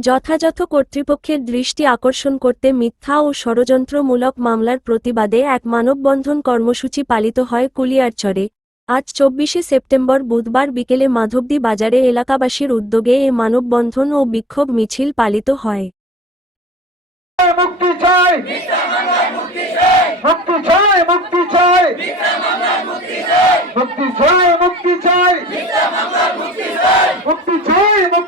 যথাযথ কর্তৃপক্ষের দৃষ্টি আকর্ষণ করতে মিথ্যা ও ষড়যন্ত্রমূলক মামলার প্রতিবাদে এক মানববন্ধন কর্মসূচি পালিত হয় কুলিয়ারচরে। আজ চব্বিশে সেপ্টেম্বর বুধবার বিকেলে মাধবদী বাজারে এলাকাবাসীর উদ্যোগে এ মানববন্ধন ও বিক্ষোভ মিছিল পালিত হয়। মুক্তি চাই। মুক্তি চাই। মুক্তি চাই। মুক্তি চাই মুক্তি চাই মুক্তি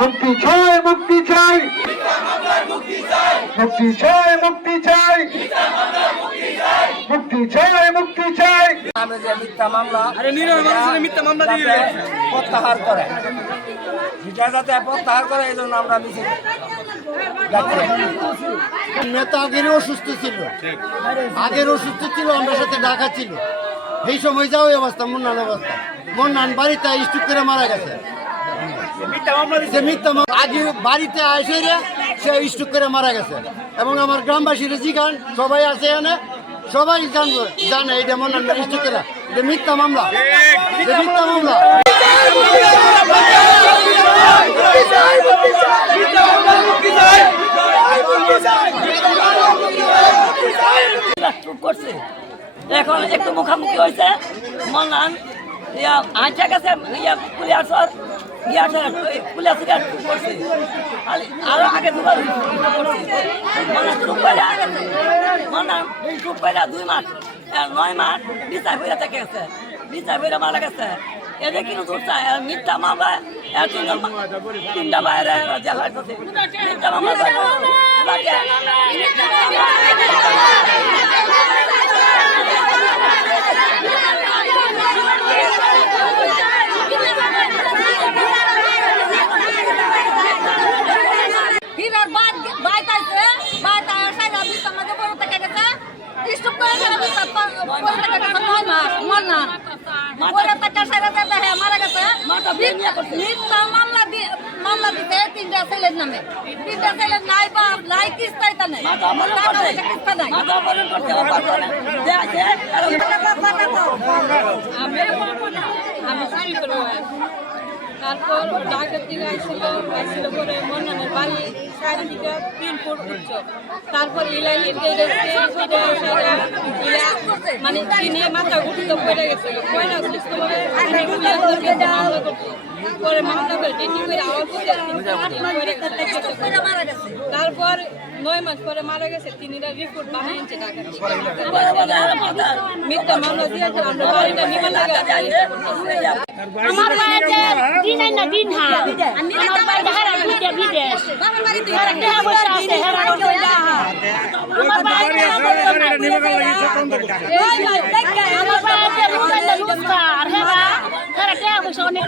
মুক্তি চাই মুক্তি চাই। মুক্তি চাই মুক্তি চাই। মুক্তি চাই মুক্তি চাই। আমরা যে মিথ্যা মামলা আরে নিরীহ মানুষের মিথ্যা মামলা দিয়ে প্রত্যাহার করে। যাতে প্রত্যাহার করে এই জন্য আমরা মিছিল নেতা আগের অসুস্থ ছিল। আগের অসুস্থ ছিল আমরা সাথে ঢাকা ছিল। এই সময় যাও এই অবস্থা মুন্নান অবস্থা। মুন্নান বাড়িতে স্টুক করে মারা গেছে। যে মিথ্যা আগে বাড়িতে আসে রে, সে স্টুক করে মারা গেছে। এবং আমার গ্রামবাসীর জিগান সবাই আছে এখানে, সবাই জানব জানে এটা মন্নান স্টুক করে। এটা মিথ্যা মামলা। মিথ্যা মামলা। করছে। এখন একটু মুখামুখি হয়েছে। মনান ইয়া আইটা গেছে, ইয়া, পুলিয়ার আরও আগে দুবার মানে মানে দুই মাস নয় মাস বিচার করে থেকে গেছে। বিচার করে মারা গেছে। এদের কিন্তু ধরছে মিথ্যা মামলা তিনজন তিনটা বাইরে জেল হয়েছে। মিথ্যা মামলা। মামলা দিতে তিনটা ছেলের নামে। তিনটা ছেলের নাই বাপ নাই কিস্তাই তা নাই কিস্তা নাই তারপর ডাকের দিকে আইছিল আইছিল করে মন্নানের কাজটা পিনপুর উচ্চ। তারপর ইলা মানে তিনি মাথা গঠিত করে গেছিল। কয়লা তারপর নয় মাস পরে মারা গেছে তিনিরা রিপোর্ট বানিয়েছে ঢাকা মিথ্যা মামলা দিয়েছে আমরা বাড়িটা নিবে লাগা আমার বাড়িতে দিন আইনা দিন হা। আমার বাড়িতে হারা বিদেশ বিদেশ। বাবার বাড়িতে হারা টাকা পয়সা আছে হারা রসগোল্লা আমার বাড়িতে আমার বাড়িতে মোবাইল রোজগার অনেক